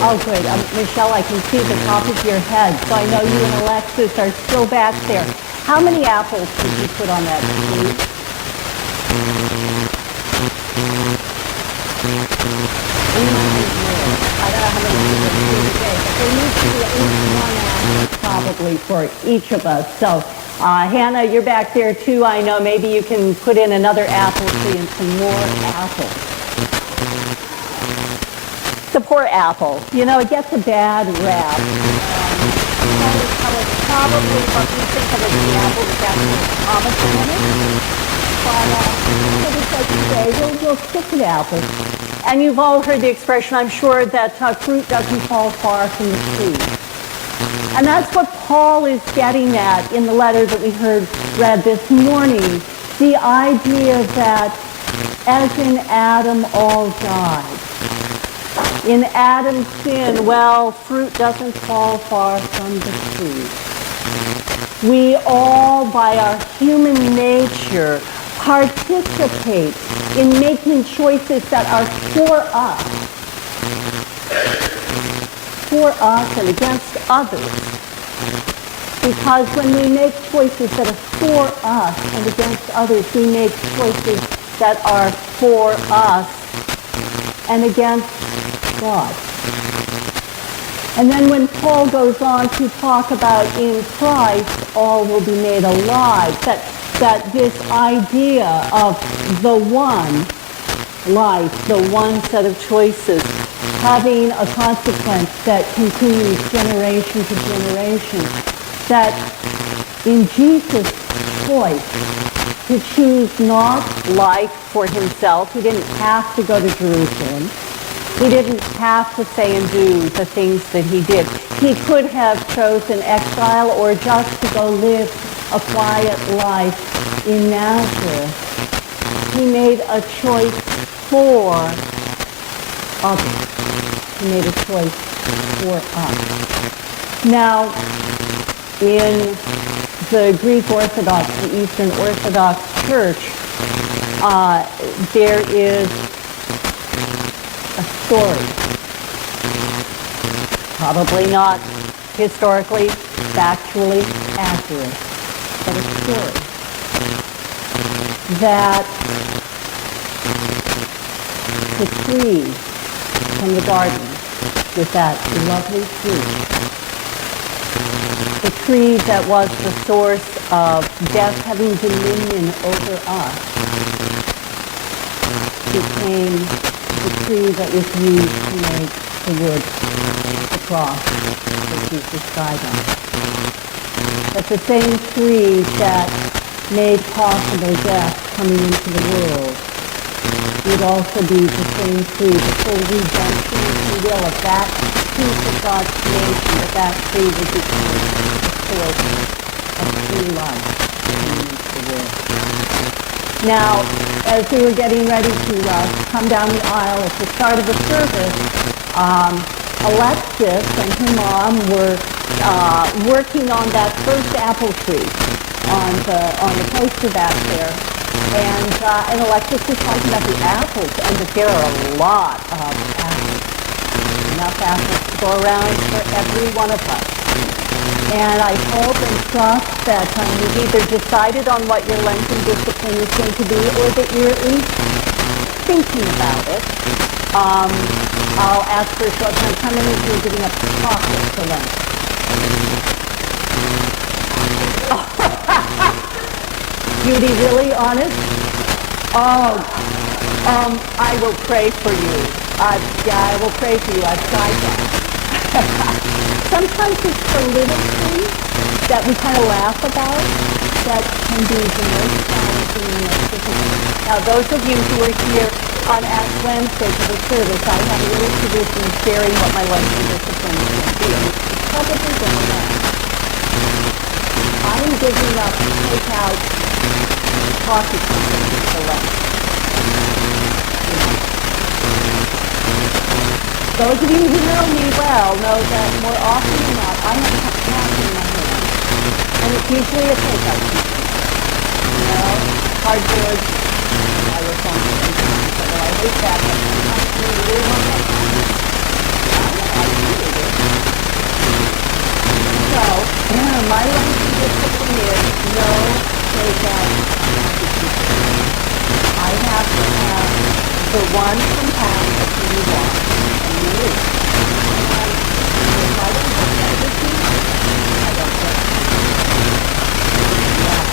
Oh, good. Michelle, I can see the top of your head, so I know you and Alexis are still back there. How many apples did you put on that tree? I don't know how many people do today, but there needs to be at least one apple probably for each of us. So, Hannah, you're back there too. I know maybe you can put in another apple tree and some more apples. The poor apple. You know, it gets a bad rap. Probably what we think of as the apple is actually pomegranate. But it's like you say, we'll stick to the apples. And you've all heard the expression, I'm sure, that fruit doesn't fall far from the tree. And that's what Paul is getting at in the letter that we heard read this morning. The idea that as in Adam all died. In Adam's sin, well, fruit doesn't fall far from the tree. We all, by our human nature, participate in making choices that are for us and against others. Because when we make choices that are for us and against others, we make choices that are for us and against God. And then when Paul goes on to talk about in Christ all will be made alive, that this idea of the one life, the one set of choices, having a consequence that continues generation to generation, that in Jesus' choice to choose not life for himself, he didn't have to go to Jerusalem. He didn't have to say and do the things that he did. He could have chosen exile or just to go live a quiet life in Nazareth. He made a choice for others. He made a choice for us. Now, in the Greek Orthodox, the Eastern Orthodox Church, there is a story, probably not historically, factually accurate, but a story that the tree from the garden with that lovely tree, the tree that was the source of death having dominion over us, became the tree that was used to make the wood, the cross that Jesus died on. That the same tree that made possible death coming into the world would also be the same tree, the full redemption, if you will, of that piece of God's creation, that tree would become the source of true life coming into the world. Now, as we were getting ready to come down the aisle at the start of the service, Alexis and her mom were working on that first apple tree on the poster back there, and Alexis was talking about the apples, and that there are a lot of apples, enough apples to go around for every one of us. And I hope and trust that you've either decided on what your Lenten discipline is going to be, or that you're at least thinking about it. I'll ask for a show of hands. How many of you are giving up chocolate for Lent? Judy, really honest? I will pray for you. I will pray for you. I've tried that. Sometimes it's the little things that we kind of laugh about that can be the most challenging and most difficult. Now, those of you who are here on Ash Wednesday for the service, I have a little tradition of sharing what my Lenten discipline is going to be. It's probably going to last. I am giving up to take out coffee companies for Lent. Those of you who know me well know that more often than not, I have a cup of coffee in my hand. And it's usually a takeout company. You know, So, my life discipline is no takeout packages. I have to have the one compound that you want and you eat. And if I don't get that with you, I don't get it. Yeah.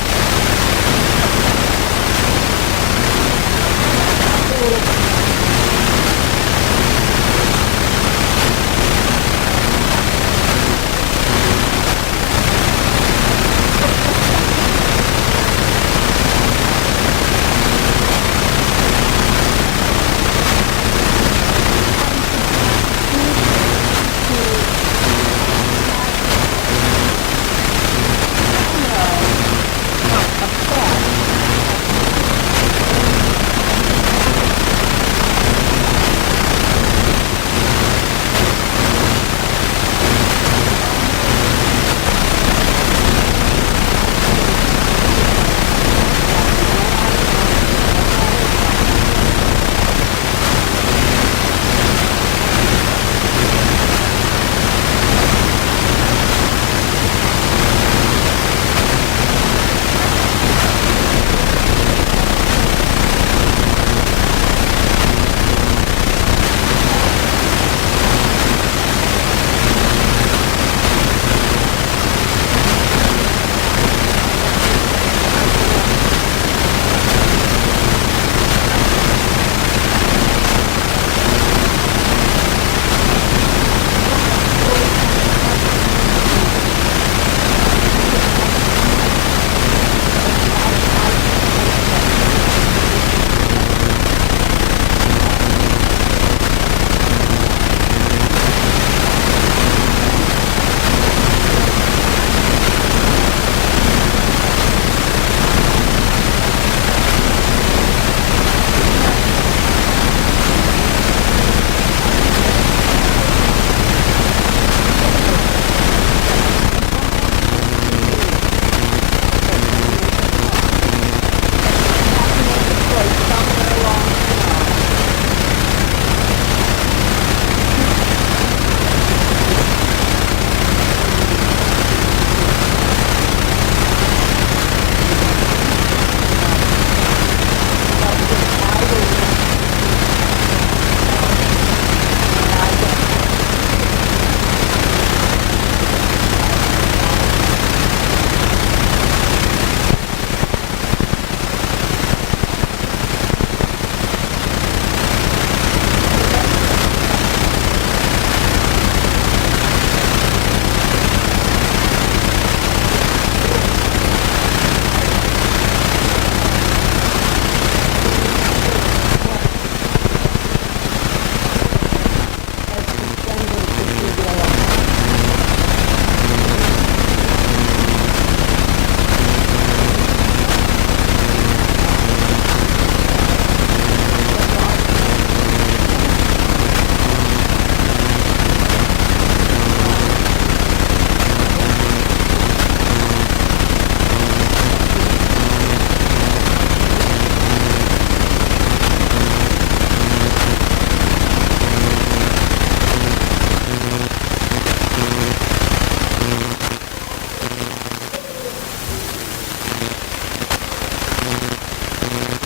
A little bit.